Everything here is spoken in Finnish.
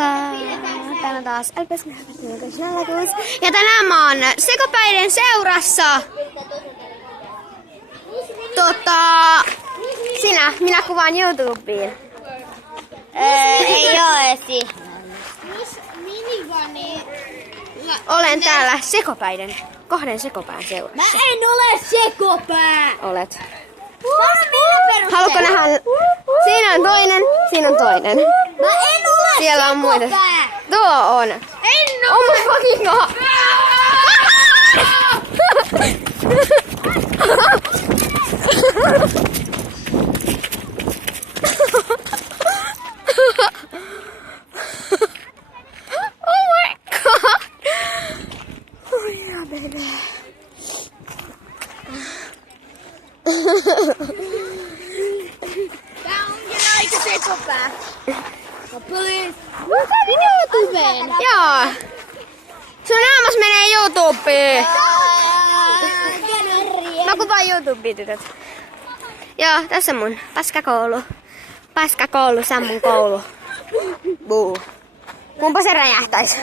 Moikka! Täällä taas ja tänään mä oon Sekopäiden seurassa. Minä kuvaan YouTubeen. Ei oo esi. Olen täällä Sekopäiden, kahden Sekopään seurassa. Mä en ole sekopää. Olet. Haluatko nähdä? Siinä on toinen, siinä on toinen. Mä en ole Siellä on muita. sekopää. Tuo on. En Oh my fucking god! Oh my god! Oh yeah, baby. Tää onkin aika sekopää. Please. Mä kävin YouTubeen. Joo. Sun naamas menee YouTubeen. Mä kuvaan YouTubeen, tytöt. Joo, tässä on mun paskakoulu. Paskakoulu, Sammun koulu. Buu. Kumpa se räjähtäis?